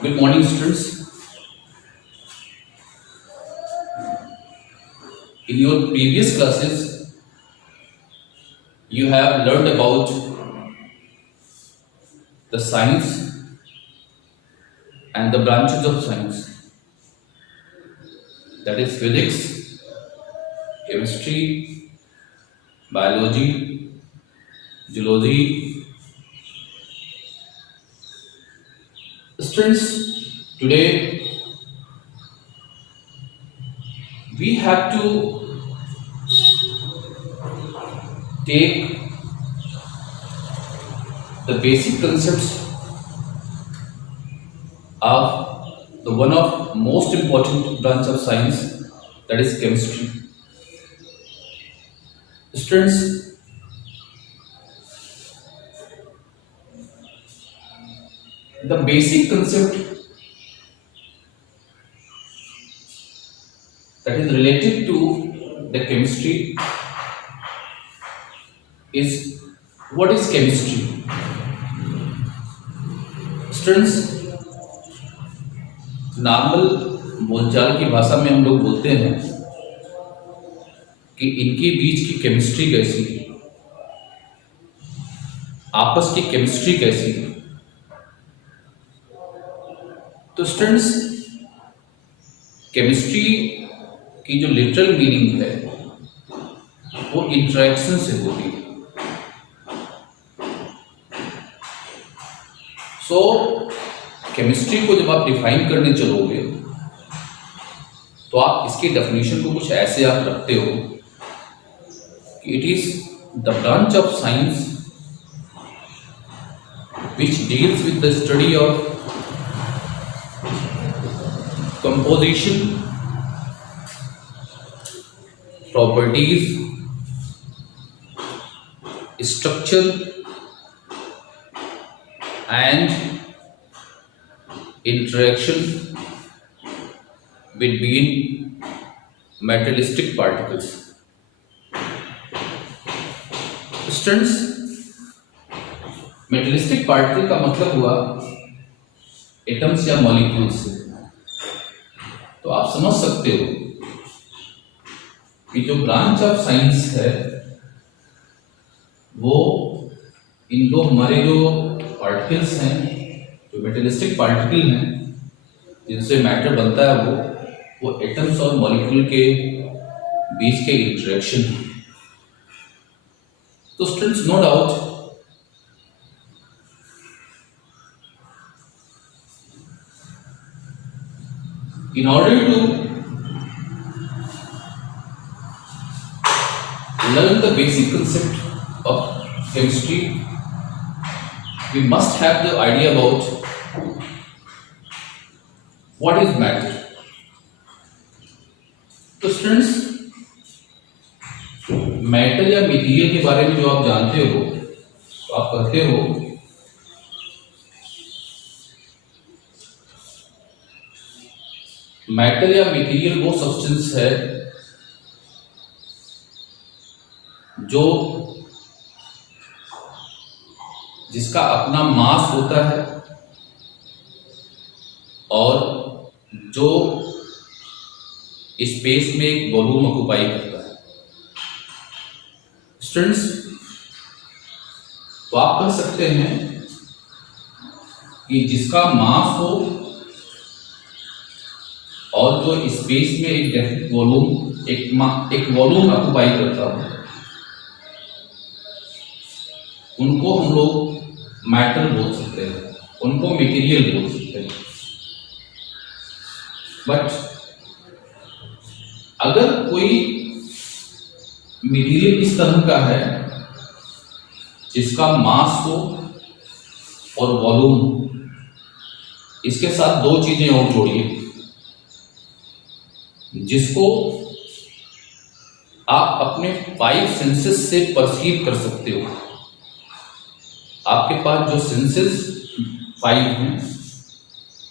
Good morning, students. In your previous classes, you have learned about the science and the branches of science, that is physics, chemistry, biology, zoology. Students, today we have to take the basic concepts of the one of most important branch of science, that is chemistry. Students, the basic concept that is related to the chemistry is what is chemistry. Students, normal बोलचाल की भाषा में हम लोग बोलते हैं कि इनके बीच की केमिस्ट्री कैसी है, आपस की केमिस्ट्री कैसी है। तो स्टूडेंट्स, केमिस्ट्री की जो लिटरल मीनिंग है वो इंटरेक्शन से होती है। सो केमिस्ट्री को जब आप डिफाइन करने चलोगे तो आप इसकी डेफिनेशन को कुछ ऐसे आप रखते हो कि it is the branch of science which deals with the study of composition, properties, structure and interaction between materialistic particles. Students, मेटलिस्टिक particle का मतलब हुआ एटम्स या मॉलिक्यूल्स से। तो आप समझ सकते हो कि जो ब्रांच ऑफ साइंस है वो इन दो हमारे जो पार्टिकल्स हैं, जो मेटलिस्टिक पार्टिकल हैं जिनसे मैटर बनता है, वो एटम्स और मॉलिक्यूल के बीच के इंटरेक्शन है। तो students, no doubt in order to learn the basic concept of chemistry, we must have the idea about what is matter. तो स्टूडेंट्स, मैटर या मटेरियल के बारे में जो आप जानते हो, तो आप कहते हो मैटर या मटेरियल वो सब्सटेंस है जो जिसका अपना मास होता है और जो स्पेस में एक वॉल्यूम ऑक्युपाई करता है। स्टूडेंट्स, तो आप कह सकते हैं कि जिसका मास हो और जो स्पेस में एक डेफिनेट वॉल्यूम एक वॉल्यूम ऑक्युपाई करता हो, उनको हम लोग मैटर बोल सकते हैं, उनको मटेरियल बोल सकते हैं। बट अगर कोई मटेरियल इस तरह का है जिसका मास हो और वॉल्यूम, इसके साथ दो चीजें और जोड़िए जिसको आप अपने 5 सेंसेस से परसीव कर सकते हो। आपके पास जो सेंसेस 5 हैं,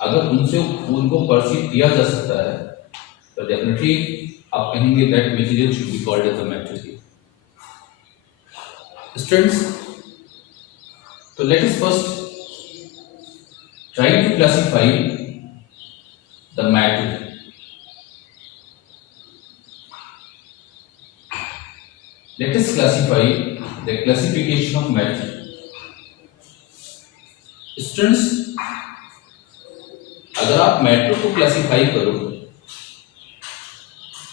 अगर उनसे उनको परसीव किया जा सकता है तो डेफिनेटली आप कहेंगे that material should be called as a matter. Students, तो let us first try to classify the matter. Let us classify the classification of matter. Students, अगर आप मैटर को क्लासिफाई करो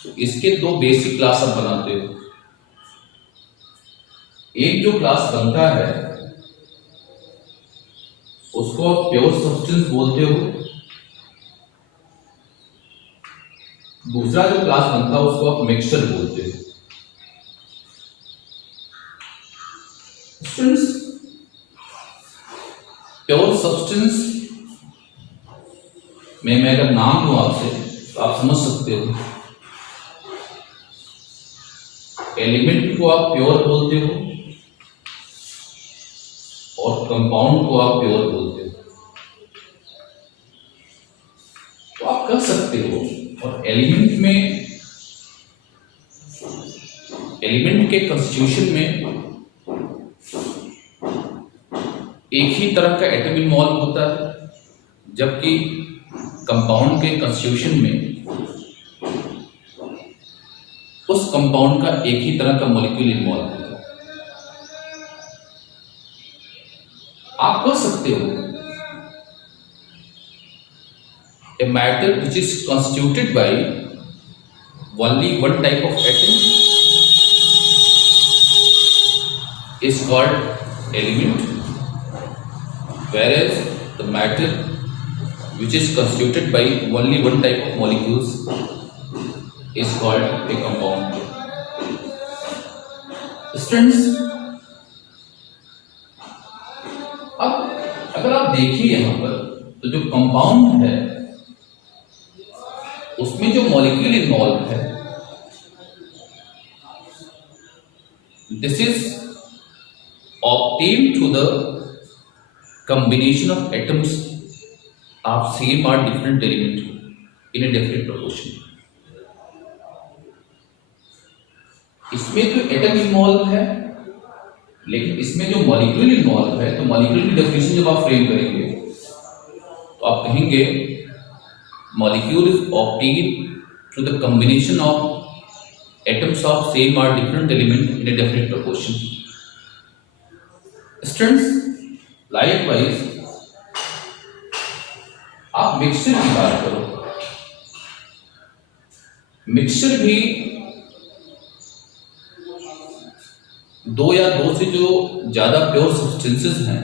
तो इसके दो बेसिक क्लास आप बनाते हो। एक जो क्लास बनता है उसको आप प्योर सब्सटेंस बोलते हो, दूसरा जो क्लास बनता है उसको आप मिक्सचर बोलते हो। स्टूडेंट्स, प्योर सब्सटेंस में मैं अगर नाम दूं आपसे तो आप समझ सकते हो। एलिमेंट को आप प्योर बोलते हो और कंपाउंड को आप प्योर बोलते हो, तो आप कर सकते हो। और एलिमेंट में, एलिमेंट के कंस्टिट्यूशन में एक ही तरह का एटम इन्वॉल्व होता है, जबकि कंपाउंड के कंस्टिट्यूशन में उस कंपाउंड का एक ही तरह का मॉलिक्यूल इन्वॉल्व होता है। आप कह सकते हो a matter which is constituted by only one type of atom is called element, whereas the matter which is constituted by only one type of molecules is called a compound. Students, अब अगर आप देखिए यहाँ पर तो जो compound है उसमें जो मॉलिक्यूल इन्वॉल्व है, this is obtained through the combination of atoms of same or different element in a different proportion. इसमें तो एटम इन्वॉल्व है, लेकिन इसमें जो मॉलिक्यूल इन्वॉल्व है, तो मॉलिक्यूल की डेफिनेशन जब आप फ्रेम करेंगे तो आप कहेंगे molecule is obtained through the combination of atoms of same और different element in a different proportion. Students, likewise आप मिक्सचर की बात करो, मिक्सचर भी दो या दो से जो ज्यादा प्योर सब्सटेंसेस हैं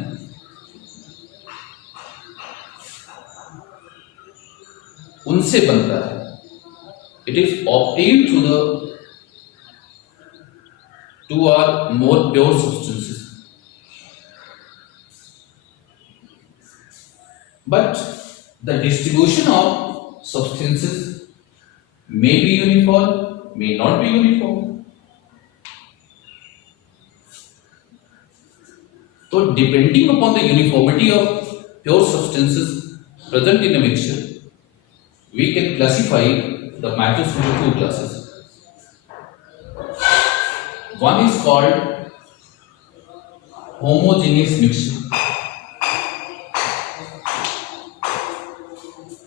उनसे बनता है। It is obtained through the two or more pure substances, but the distribution of substances may be uniform, may not be uniform. So depending upon the uniformity of pure substances present in a mixture, we can classify the matters into two classes. One is called homogeneous mixture.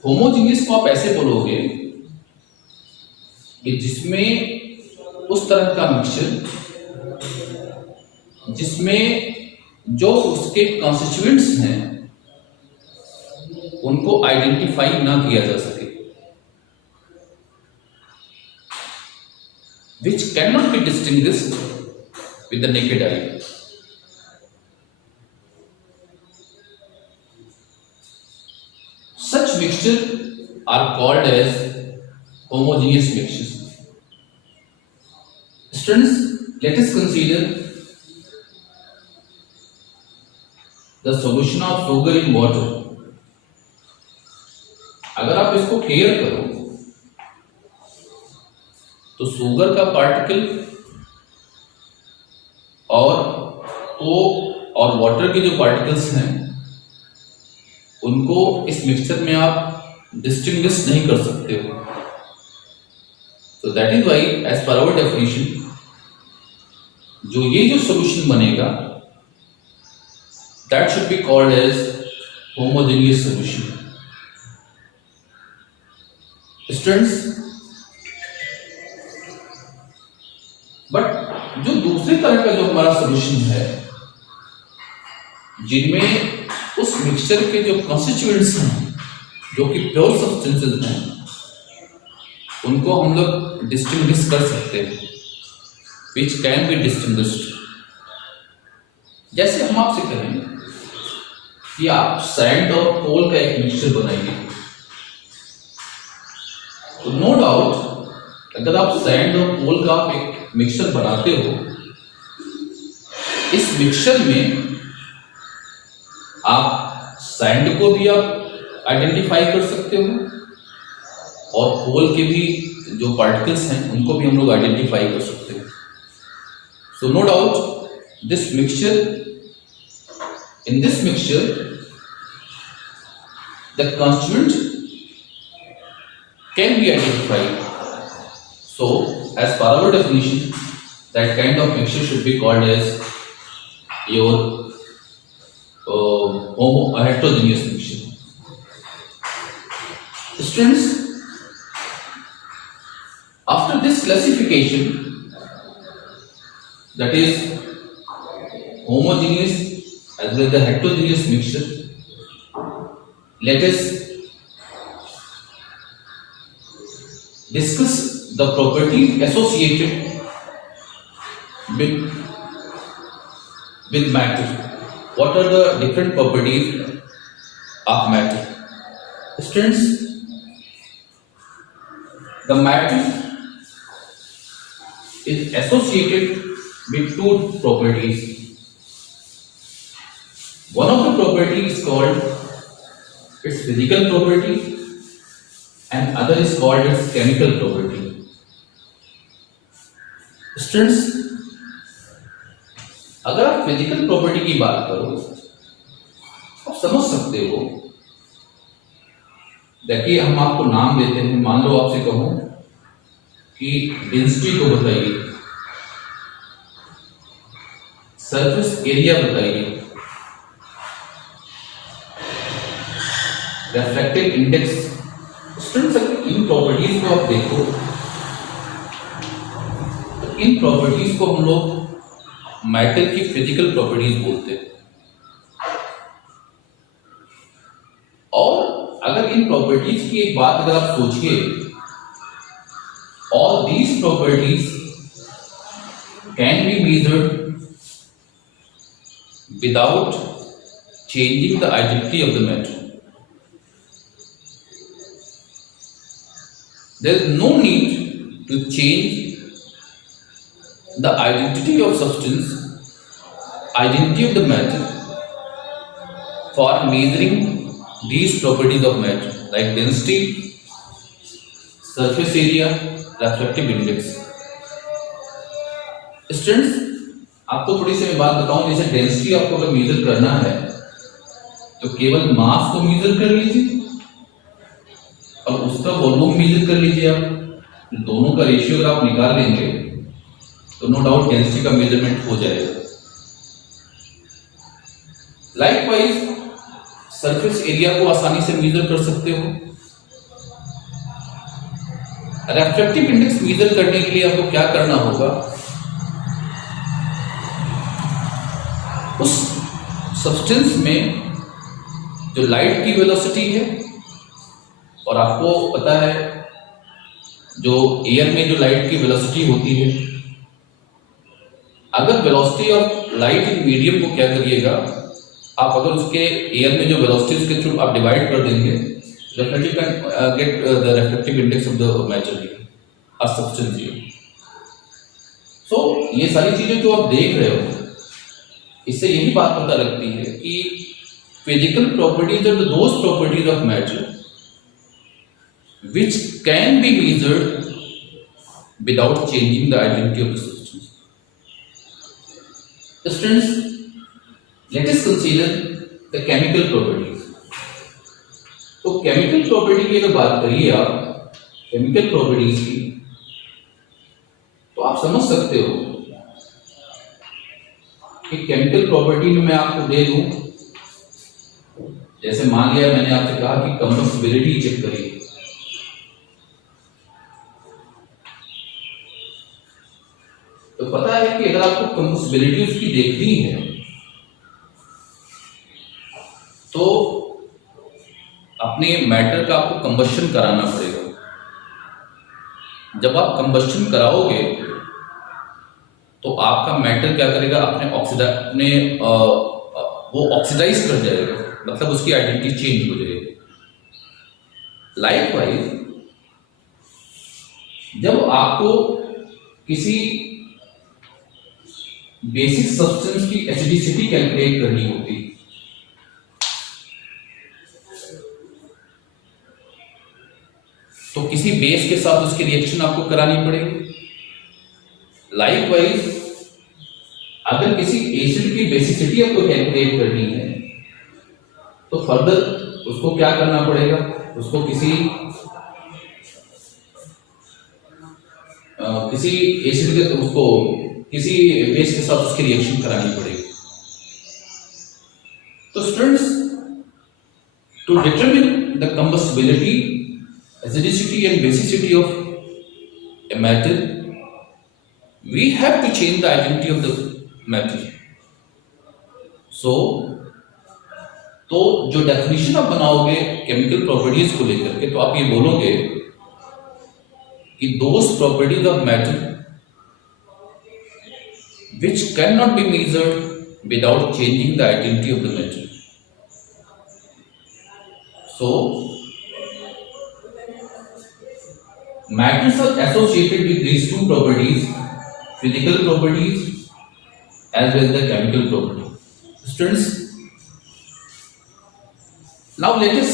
Homogeneous को आप ऐसे बोलोगे कि जिसमें उस तरह का mixture जिसमें जो उसके कॉन्स्टिट्यूएंट्स हैं उनको आइडेंटिफाई ना किया जा सके, which cannot be distinguished with the naked eye. Such mixtures are called as homogeneous mixtures. Students, let us consider the solution of sugar in water. अगर आप इसको क्लियर करो तो शुगर का पार्टिकल और वाटर के जो पार्टिकल्स हैं उनको इस मिक्सचर में आप डिस्टिंग्विश नहीं कर सकते हो। So that is why as per our definition, जो solution बनेगा that should be called as homogeneous solution. Students, but जो दूसरी तरह का जो हमारा सोल्यूशन है, जिनमें उस मिक्सचर के जो कॉन्स्टिट्यूएंट्स हैं जो कि प्योर सब्सटेंसेस हैं, उनको हम लोग डिस्टिंग्विश कर सकते हैं, विच कैन बी डिस्टिंग्विश्ड। जैसे हम आपसे कहें कि आप सैंड और कोल का एक मिक्सचर बनाइए, तो नो डाउट अगर आप सैंड और कोल का आप एक मिक्सचर बनाते हो, इस मिक्सचर में आप सैंड को भी आप आइडेंटिफाई कर सकते हो और कोल के भी जो पार्टिकल्स हैं उनको भी हम लोग आइडेंटिफाई कर सकते हैं। So no doubt this mixture, in this mixture the constituent can be identified. So as per our definition, that kind of mixture should be called as your heterogeneous mixture. Students, after this classification, that is homogeneous as well as the heterogeneous mixture, let us discuss the properties associated with matter. What are the different properties of matter? Students, the matter is associated with two properties. One of the properties is called its physical property and other is called its chemical property. Students, अगर आप physical property की बात करो, आप समझ सकते हो। देखिए, हम आपको नाम देते हैं, मान लो आपसे कहूं कि डेंसिटी को बताइए, सरफेस एरिया बताइए, रिफ्रैक्टिव इंडेक्स। स्टूडेंट्स, इन प्रॉपर्टीज को आप देखो तो इन प्रॉपर्टीज को हम लोग मैटर की फिजिकल प्रॉपर्टीज बोलते हैं। और अगर इन प्रॉपर्टीज की एक बात अगर आप सोचिए, all these properties can be measured without changing the identity of the matter. There is no need to change the identity of substance, identity of the matter for measuring these properties of matter like density, surface area, refractive index. Students, आपको थोड़ी सी मैं बात बताऊं, जैसे density आपको अगर major करना है तो केवल मास को मेजर कर लीजिए और उसका वॉल्यूम मेजर कर लीजिए। आप दोनों का रेशियो अगर आप निकाल लेंगे तो नो डाउट डेंसिटी का मेजरमेंट हो जाएगा। लाइकवाइज सरफेस एरिया को आसानी से मेजर कर सकते हो। रिफ्रैक्टिव इंडेक्स मेजर करने के लिए आपको क्या करना होगा, उस सब्सटेंस में जो लाइट की वेलोसिटी है, और आपको पता है जो एयर में जो लाइट की वेलोसिटी होती है, अगर velocity of light in medium को क्या करिएगा आप, अगर उसके एयर में जो वेलोसिटी उसके थ्रू आप डिवाइड कर देंगे, definitely can get the refractive index of the matter और सब्सटेंस हियर। सो ये सारी चीजें जो आप देख रहे हो, इससे यही बात पता लगती है कि physical properties are those properties of matter which can be measured without changing the identity of the substance. Students, let us consider the chemical properties. तो chemical property की अगर बात करिए आप, chemical properties की, तो आप समझ सकते हो कि chemical property में मैं आपको दे दूं, जैसे मान लिया मैंने आपसे कहा कि कंबस्टिबिलिटी चेक करिए, अगर आपको कंबस्टिबिलिटी उसकी देखनी है तो अपने मैटर का आपको कंबस्शन कराना पड़ेगा। जब आप कंबस्शन कराओगे तो आपका मैटर क्या करेगा, वो ऑक्सीडाइज कर जाएगा, मतलब उसकी आइडेंटिटी चेंज हो जाएगी। लाइकवाइज जब आपको किसी बेसिक सब्सटेंस की एसिडिसिटी कैलकुलेट करनी होती तो किसी बेस के साथ उसकी रिएक्शन आपको करानी पड़ेगी। लाइकवाइज अगर किसी एसिड की बेसिसिटी आपको कैलकुलेट करनी है तो फर्दर उसको क्या करना पड़ेगा, उसको किसी एसिड के उसको किसी बेस के साथ उसकी रिएक्शन करानी पड़ेगी। तो students, to determine the combustibility, acidicity and basicity of a matter, we have to change the identity of the matter. So, तो जो डेफिनेशन आप बनाओगे केमिकल प्रॉपर्टीज को लेकर के, तो आप ये बोलोगे कि those properties of matter which cannot be measured without changing the identity of the matter. So, matters are associated with these two properties, physical properties as well as the chemical properties. Students, now let us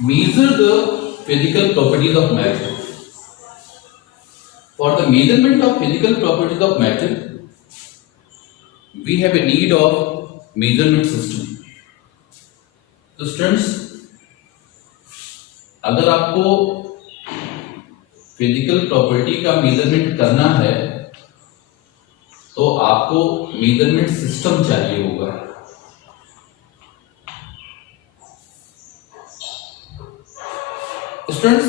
measure the physical properties of matter. For the measurement of physical properties of matter, we have a need of measurement system. So students, अगर आपको physical property का measurement करना है तो आपको measurement system चाहिए होगा। Students,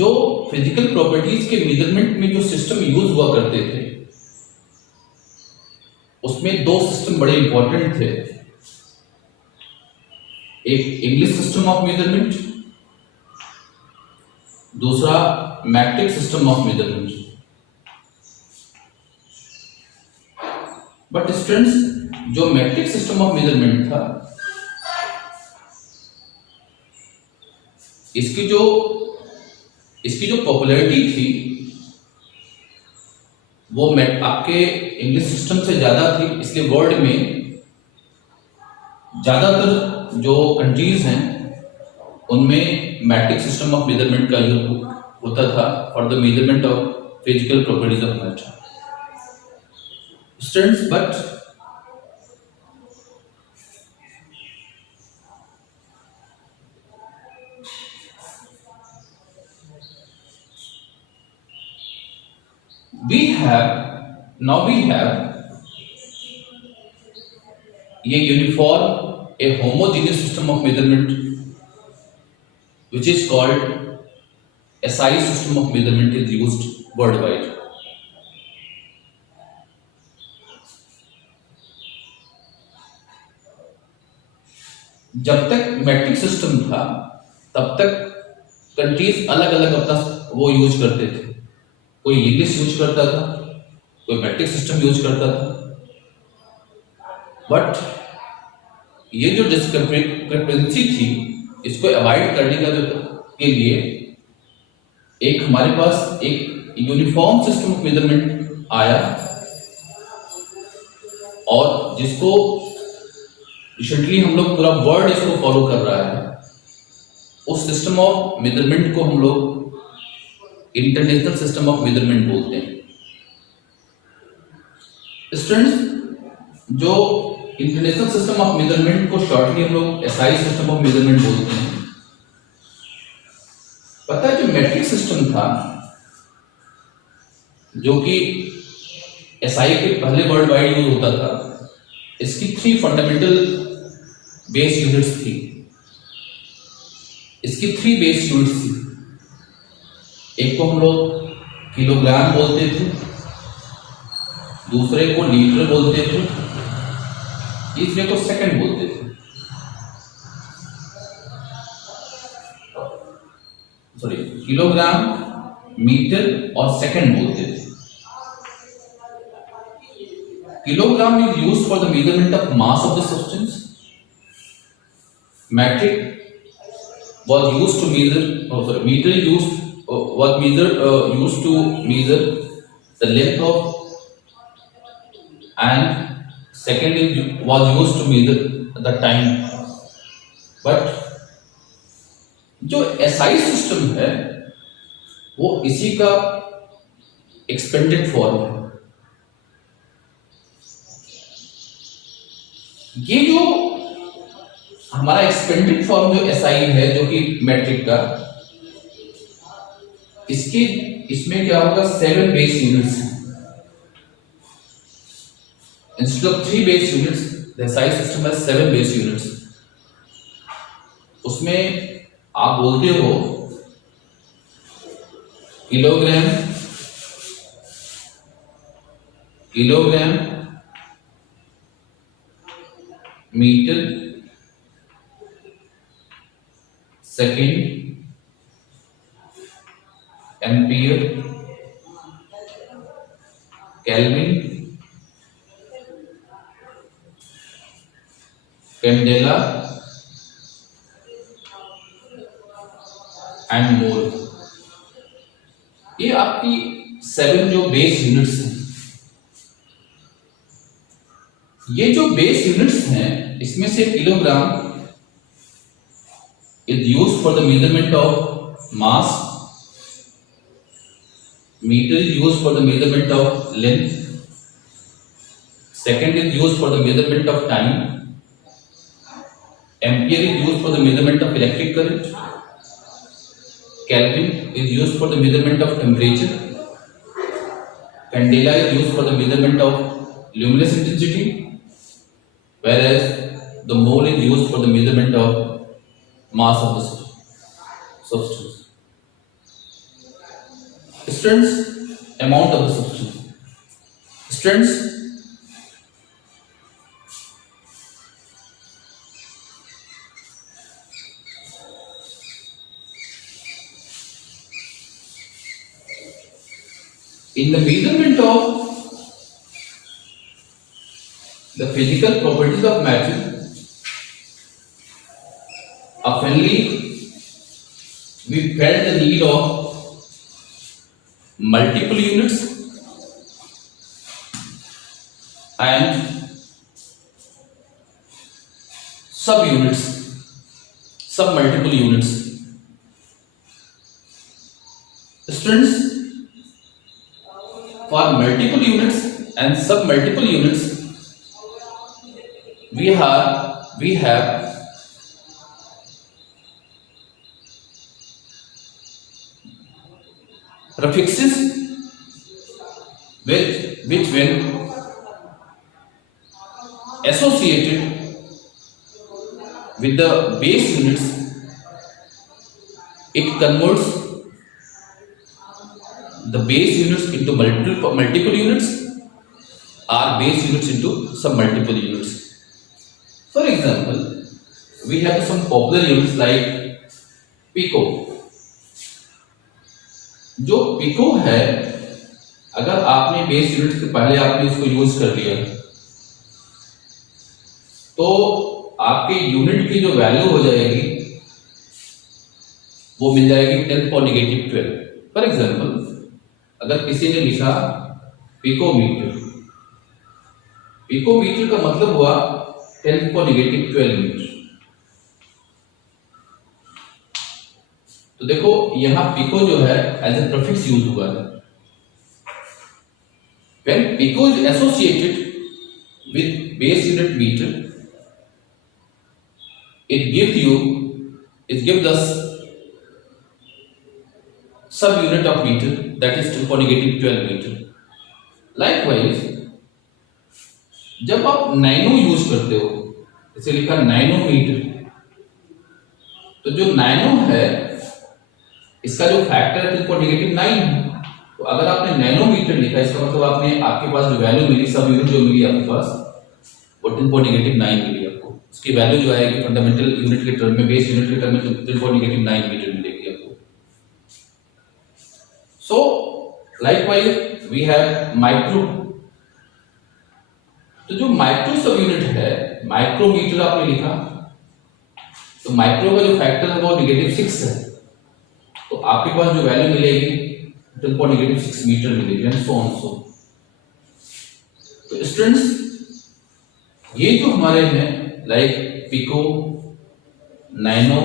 जो फिजिकल प्रॉपर्टीज के मेजरमेंट में जो सिस्टम यूज हुआ करते थे उसमें दो सिस्टम बड़े इंपॉर्टेंट थे। एक इंग्लिश सिस्टम ऑफ मेजरमेंट, दूसरा matric system of measurement. But students, जो मैट्रिक सिस्टम ऑफ मेजरमेंट था इसकी जो पॉपुलैरिटी थी वो आपके इंग्लिश सिस्टम से ज्यादा थी, इसलिए वर्ल्ड में ज्यादातर जो कंट्रीज हैं उनमें मैट्रिक सिस्टम ऑफ मेजरमेंट का यूज होता था for the measurement of physical properties of matter. Students, but we have a uniform, a homogeneous system of measurement which is called SI system of measurement is used worldwide. जब तक matric system था तब तक countries अलग अलग अपना वो use करते थे। कोई इंग्लिश यूज करता था, कोई मैट्रिक सिस्टम यूज करता था। बट ये जो डिस्क्रिपेंसी थी इसको अवॉइड करने के लिए एक हमारे पास एक यूनिफॉर्म सिस्टम ऑफ मेजरमेंट आया और जिसको रिसेंटली हम लोग पूरा वर्ल्ड इसको फॉलो कर रहा है। उस सिस्टम ऑफ मेजरमेंट को हम लोग इंटरनेशनल सिस्टम ऑफ मेजरमेंट बोलते हैं। स्टूडेंट्स, जो इंटरनेशनल सिस्टम ऑफ मेजरमेंट को शॉर्टली हम लोग एसआई सिस्टम ऑफ मेजरमेंट बोलते हैं। पता है, जो मैट्रिक सिस्टम था जो कि एसआई के पहले वर्ल्ड वाइड यूज होता था, इसकी 3 फंडामेंटल बेस यूनिट्स थी। इसकी 3 बेस यूनिट्स थी। एक को हम लोग किलोग्राम बोलते थे, दूसरे को लीटर बोलते थे, तीसरे को सेकंड बोलते थे। सॉरी, किलोग्राम, मीटर और सेकंड बोलते थे। Kilogram is used for the measurement of mass of the substance. metric was used to measure, meter used to measure the length of, and second was used to measure the time. But जो SI system है वो इसी का expanded form है। ये जो हमारा expanded form जो SI है, जो कि मैट्रिक का, इसमें क्या होगा, 7 base units. Instead of 3 base units, the SI system है 7 बेस यूनिट्स। उसमें आप बोलते हो kilogram, metre, second, ampere, kelvin, candela and mole. ये आपकी 7 जो बेस यूनिट्स हैं। ये जो बेस यूनिट्स हैं, इसमें से kilogram is used for the measurement of mass, meter is used for the measurement of length, second is used for the measurement of time, ampere is used for the measurement of electric current, Kelvin is used for the measurement of temperature, candela is used for the measurement of luminous intensity, whereas the mole is used for the measurement of mass of the substance. Students, amount of the substance. Students, in the measurement of the physical properties of matter, oftenly we felt the need of multiple units and subunits, submultiple units. Students, for multiple units and submultiple units, we have prefixes which when associated with the base units, it converts the base units into multiple units or base units into submultiple units. For example, we have some popular units like pico. जो pico है, अगर आपने base unit के पहले आपने इसको use कर लिया तो आपके यूनिट की जो वैल्यू हो जाएगी वो मिल जाएगी 10 पावर नेगेटिव 12। फॉर एग्जांपल, अगर किसी ने लिखा पिकोमीटर, पिकोमीटर का मतलब हुआ 10 पावर नेगेटिव 12 मीटर। तो देखो यहां पिको जो है एज ए प्रीफिक्स यूज हुआ है। When pico is associated with base unit meter, it gives us subunit of meter, that is 2 power negative 12 meter. Likewise, जब आप नैनो यूज करते हो, इसे लिखा नैनोमीटर। तो जो नैनो है इसका जो फैक्टर है तो -9 है। तो अगर आपने नैनोमीटर लिखा इसका मतलब आपने आपके पास जो वैल्यू मिली, सब यूनिट जो मिली आपके पास वो 10.9 मिली आपको। उसकी वैल्यू जो आएगी फंडामेंटल यूनिट के टर्म में, बेस यूनिट के टर्म में 10.9 मीटर मिलेगी आपको। So likewise we have micro. तो जो माइक्रो सब यूनिट है, माइक्रोमीटर आपने लिखा, तो माइक्रो का जो फैक्टर है वो -6 है। तो आपके पास जो वैल्यू मिलेगी 10.6 मीटर मिलेगी, एंड सो ऑन सो। तो स्टूडेंट्स ये जो हमारे हैं like pico, nano,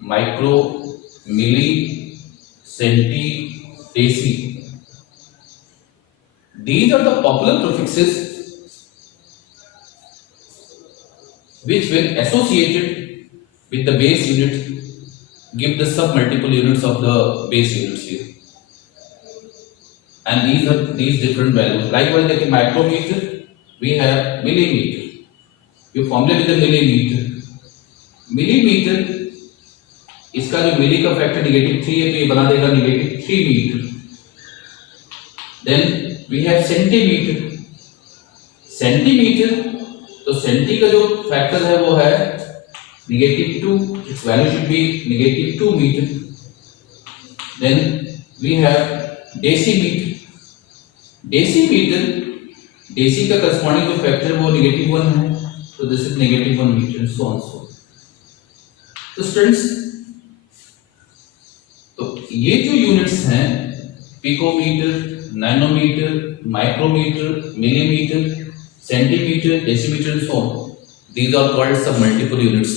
micro, milli, centi, deci, these are the popular prefixes which when associated with the base unit give the sub multiple units of the base units here, and these are these different values. Likewise like in micrometer we have millimeter. You formula with the millimeter. Millimeter इसका जो मिली का factor -3 है तो ये बना देगा -3 metre. Then we have centimetre. Centimetre, तो centi का जो फैक्टर है वो है -2, its value should be -2 metre. Then we have decimetre. Decimetre, deci का करस्पॉन्डिंग जो फैक्टर है वो -1 है, तो this is -1 metre, so on so. तो स्टूडेंट्स तो ये जो यूनिट्स हैं picometre, nanometre, micrometre, millimetre, centimetre, decimetre and so on, these are called some multiple units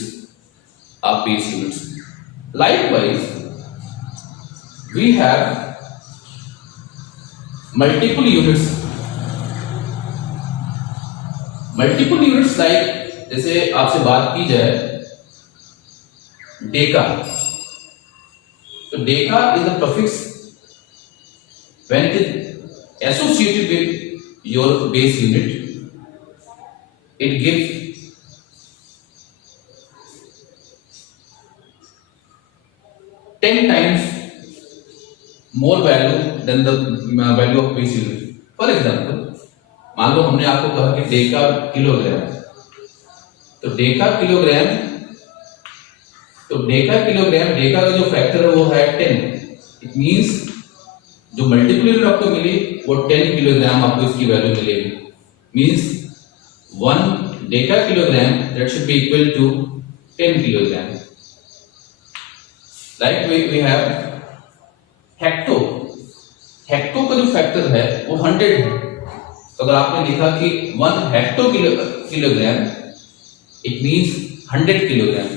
of base units. Likewise we have multiple units. Multiple units like जैसे आपसे बात की जाए डेका, तो Deka is the prefix when it is associated with your base unit, it gives ten times more value than the value of base unit. For example, मान लो हमने आपको कहा कि डेका किलोग्राम, तो डेका किलोग्राम, तो डेका किलोग्राम, डेका का जो फैक्टर है वो है 10। इट मींस जो मल्टीपल यूनिट आपको मिली वो 10 किलोग्राम आपको इसकी वैल्यू मिलेगी। Means 1 deka kilogram that should be equal to 10 kilogram. Like we have hecto. Hecto का जो फैक्टर है वो 100 है। तो अगर आपने लिखा कि 1 hecto kilogram, it means 100 kilogram.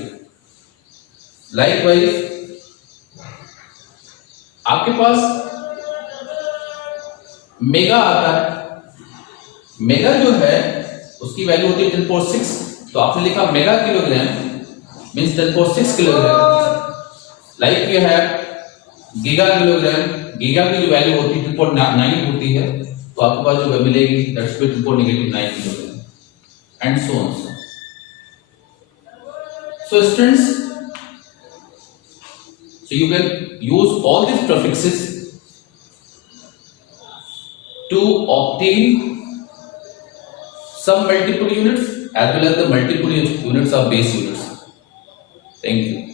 Likewise आपके पास मेगा आता है। मेगा जो है उसकी वैल्यू होती है 10.6, तो आपने लिखा mega kilogram means 10.6 kilogram. Like ये है गीगा किलोग्राम, गीगा की जो वैल्यू होती है 10.9 होती है, तो आपके पास जो मिलेगी that's 10.9 kilogram, and so on so. So students, so you can use all these prefixes to obtain some multiple units as well as the multiple units of base units. Thank you.